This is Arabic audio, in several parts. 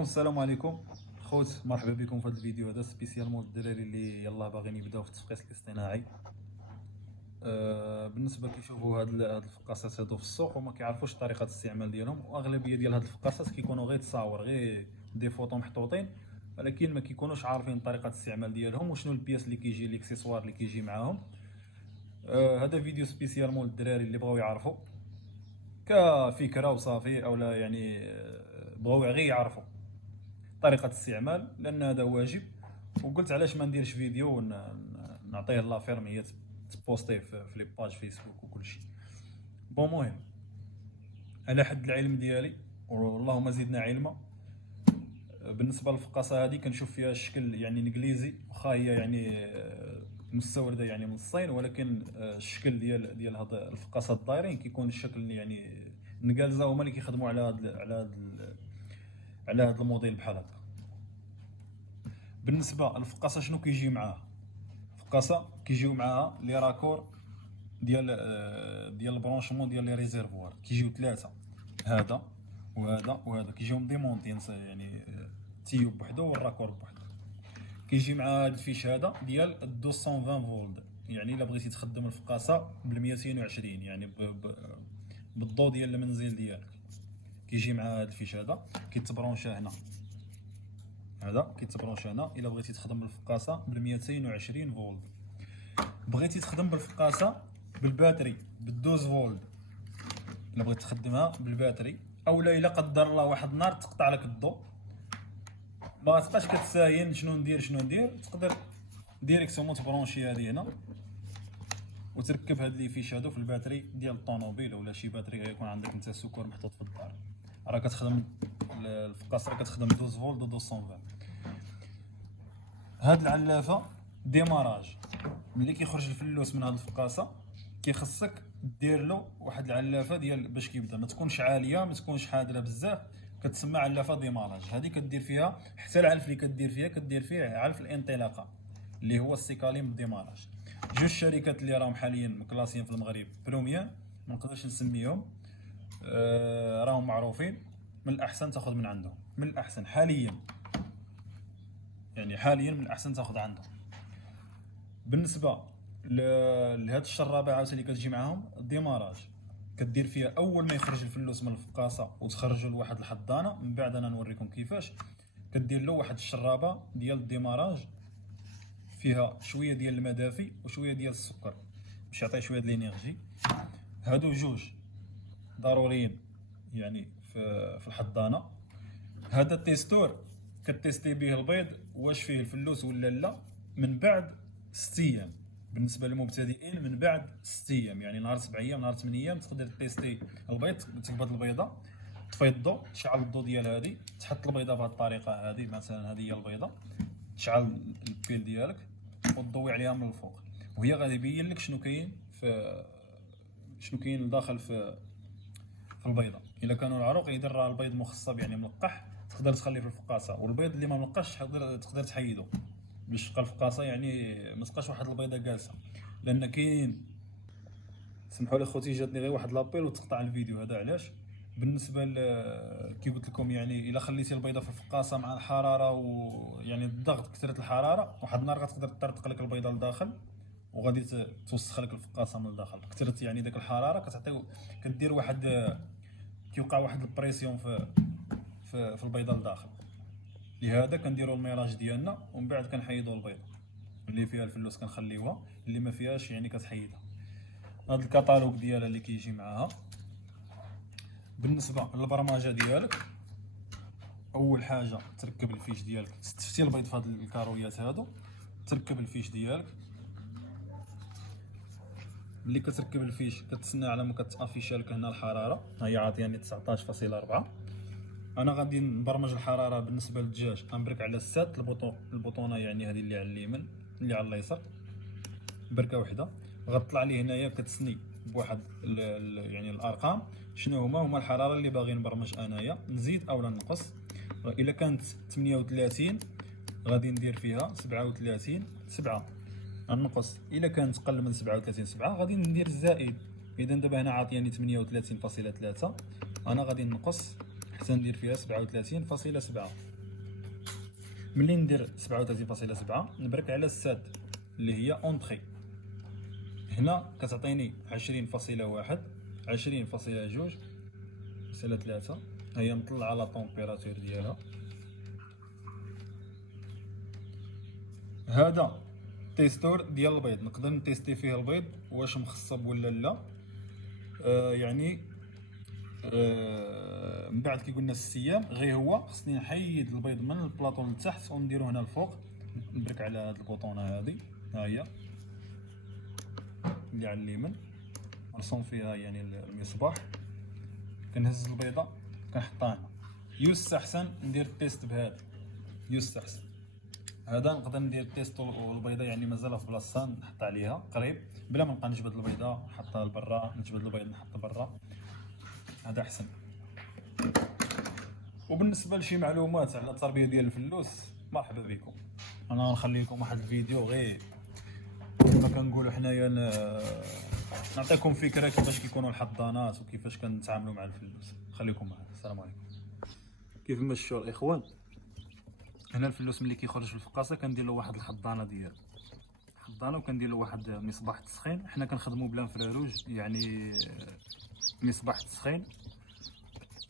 السلام عليكم خوت، مرحبا بكم في هذا الفيديو هذا سبيسيالمون الدراري اللي يلاه باغيين يبداو في التفقيس الاصطناعي. بالنسبه كيشوفوا هاد الفقاصات هادو في السوق وما كيعرفوش طريقه الاستعمال ديالهم، واغلبيه ديال هاد الفقاصات كيكونوا غير تصاور، غير دي فوطو محطوطين، ولكن ما كيكونوش عارفين طريقه الاستعمال ديالهم وشنو البياس اللي كيجي ليكسيسوار اللي كيجي معاهم. هذا فيديو سبيسيالمون للدراري اللي بغاو يعرفوا كفكره وصافي، اولا يعني بغاو غير يعرفوا طريقه الاستعمال، لان هذا واجب. وقلت علاش ما نديرش فيديو نعطيه لافيرم هي تبوستيه في لي باج فيسبوك وكل شيء. مهم على حد العلم ديالي واللهم زدنا علما، بالنسبه للفقاصه هذه كنشوف فيها الشكل يعني انجليزي، واخا هي يعني مستورده يعني من الصين، ولكن الشكل ديال هاد الفقاصات الدايرين كيكون الشكل يعني نقالزه، هما اللي كيخدموا على هاد الموديل بحال هكا. بالنسبه للفقاصه شنو كيجي معاها؟ الفقاصه كيجيو معاها لي راكور ديال البرونشمون ديال لي ريزيرفوار، كيجيو ثلاثه، هذا وهذا وهذا، كيجيو ديمونتين يعني تيوب بوحدو والراكور بوحدو. كيجي مع هذا الفيش هذا ديال 220 فولت، يعني الا بغيتي تخدم الفقاصه بال 220 يعني بالضو ديال المنزل ديالك، كيجي مع هذا الفيش هذا كيتبرونشا هنا، هذا كيتبرونشا هنا الا بغيتي تخدم الفقاصه بال 220 فولت. بغيتي تخدم بالفقاصه بالباتري بال 12 فولت، الا بغيت تخدمها بالباتري، اولا الا قدر الله واحد النهار تقطع لك الضوء ما تبقاش كتساين شنو ندير، تقدر ديريكتومون تبرونشي هذه هنا وتركب هاد لي فيش هادو في الباتري ديال الطوموبيل ولا شي باتري غيكون عندك انت سكر محطوط في الدار. راه كتخدم الفقاصه، راه كتخدم 12 فولت و 220. هاد العلافه ديماراج، ملي كيخرج الفلوس من هاد الفقاصه كيخصك دير له واحد العلافه ديال باش كيبدا، ما تكونش عاليه ما تكونش حاضره بزاف، كتسمى علافه ديماراج. هذه كدير فيها حتى العلف اللي كدير فيه علف الانطلاقه اللي هو السيكاليم الديماراج. جوج شركات اللي راهم حاليا مكلاسيين في المغرب بروميان، ما نقدرش نسميهم، راهم معروفين، من الاحسن تاخذ من عندهم، من الاحسن حاليا، يعني حاليا من الاحسن تاخذ عندهم. بالنسبه لهاد الشرابه عاوتاني كتجي معاهم الديماراج، كدير فيها اول ما يخرج الفلوس من الفقاصه وتخرجوا لواحد الحضانه، من بعد انا نوريكم كيفاش كدير له واحد الشرابه ديال الديماراج فيها شويه ديال المدافي وشويه ديال السكر باش يعطي شويه ديال الانرجي. هادو جوج ضروريين يعني في الحضانه. هذا التيستور كتيستي به البيض واش فيه الفلوس ولا لا من بعد 6 ايام. بالنسبه للمبتدئين من بعد 6 ايام، يعني نهار 7 ايام نهار 8 ايام تقدر تيستي البيض، تقبض البيضه، تطفي الضو، تشعل الضو ديال هذه، تحط البيضه بهذه الطريقه هذه، مثلا هذه هي البيضه، تشعل البيل ديالك وتضوي عليها من الفوق، وهي غادي يبين لك شنو كاين لداخل في البيضه. الا كانوا العروق يدير راه البيض مخصب يعني ملقح، تقدر تخليه في الفقاصه، والبيض اللي ما ملقاش تقدر تحيدو باش تبقى الفقاصه يعني ما تبقاش واحد البيضه جالسه. لان كاين، سمحوا لي خوتي جاتني غير واحد لابيل وتقطع الفيديو هذا علاش. بالنسبه كي قلت لكم يعني الا خليتي البيضه في الفقاصه مع الحراره ويعني الضغط كثرت الحراره، واحد النهار غتقدر تطرطق لك البيضه لداخل وغادي توسخ لك الفقاصه من الداخل. كثرت يعني ديك الحراره كدير واحد، كيوقع واحد البريسيون في البيضه لداخل. لهذا كنديروا الميراج ديالنا ومن بعد كنحيدوا البيضه اللي فيها الفلوس كنخليوها، اللي ما فيهاش يعني كتحيدها. هذا الكتالوج ديالها اللي كيجي معاها. بالنسبه للبرمجه ديالك، اول حاجه تركب الفيش ديالك، تفتي البيض في هاد الكارويات هادو، تركب الفيش ديالك. ملي كتركب الفيش كتسنى على ما كتافيشا لك هنا الحراره، ها هي عاطياني 19.4. انا غادي نبرمج الحراره بالنسبه للدجاج، غنبرك على السات البوطونه يعني هذه اللي على اليمين اللي على اليسار، بركه وحده غتطلع لي هنايا كتسني بواحد يعني الارقام شنو هما الحراره اللي باغي نبرمج انايا، نزيد اولا نقص. الا كانت 38 غادي ندير فيها 37 7، نقص. الا كانت قل من 37 7 غادي ندير الزائد. اذا دابا هنا عاطياني 38.3، انا غادي نقص حتى ندير فيها 37.7. ملي ندير 37.7 نبرك على الساد اللي هي اونطري، هنا كتعطيني 20.1 20.2/3. هي مطلعه لا طومبيراتور ديالها. هذا تيستور ديال البيض، نقدر نتيستي فيه البيض واش مخصب ولا لا. يعني من بعد كي قلنا 6 ايام غير هو خصني نحيد البيض من البلاطون لتحت ونديرو هنا الفوق. نبرك على هاد البوطونه هادي، ها هي اللي على اليمين مرسوم فيها يعني المصباح. كنهز البيضه كنحطها هنا. يستحسن ندير التيست بهذا، يستحسن هذا نقدر ندير التيست والبيضه يعني مازال في بلاصتها نحط عليها قريب بلا ما نبقى نجبد البيضه نحطها لبرا، نجبد البيض نحط برا، هذا احسن. وبالنسبه لشي معلومات على التربيه ديال الفلوس مرحبا بكم. انا نخلي لكم واحد الفيديو غير كما كنقولوا حنايا نعطيكم فكره كيفاش كيكونوا الحضانات وكيفاش كنتعاملوا مع الفلوس. خليكم معنا. السلام عليكم. كيف ما شفتوا الاخوان، هنا الفلوس ملي كيخرج في الفقاصه كندير له واحد الحضانه ديالو، حضانه، وكندير له واحد مصباح التسخين. حنا كنخدموا بلا انفراروج يعني مصباح التسخين،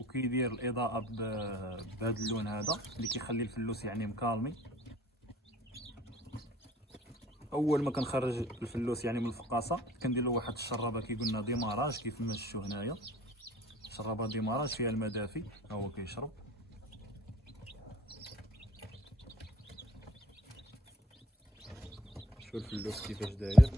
وكيدير الاضاءه بهذا اللون هذا اللي كيخلي الفلوس يعني مكالمي. اول ما كنخرج الفلوس يعني من الفقاصه كندير له واحد الشرابه كي قلنا ديماراج كيف ما شفتوا هنايا، شرابه ديماراج فيها الماء دافي ها هو كيشرب. شوف الفلوس كيفاش داير.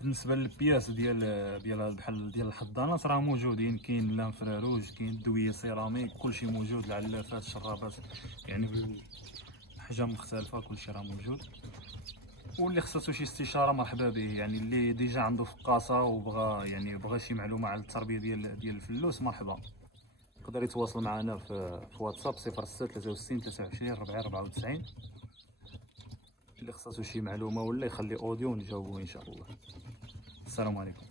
بالنسبه للبياس ديال بحال ديال الحضانات راه موجودين، كاين لانفراروج، كاين الدويه سيراميك، كلشي موجود، العلافات، الشرابات يعني بالاحجام مختلفه كلشي راه موجود. واللي خصاتو شي استشاره مرحبا به، يعني اللي ديجا عنده فقاصه وبغى شي معلومه على التربيه ديال الفلوس مرحبا، يقدر يتواصل معنا في واتساب 06 63 23 40 94. اللي خصاتو شي معلومه ولا يخلي اوديو ونجاوبوه ان شاء الله. السلام عليكم.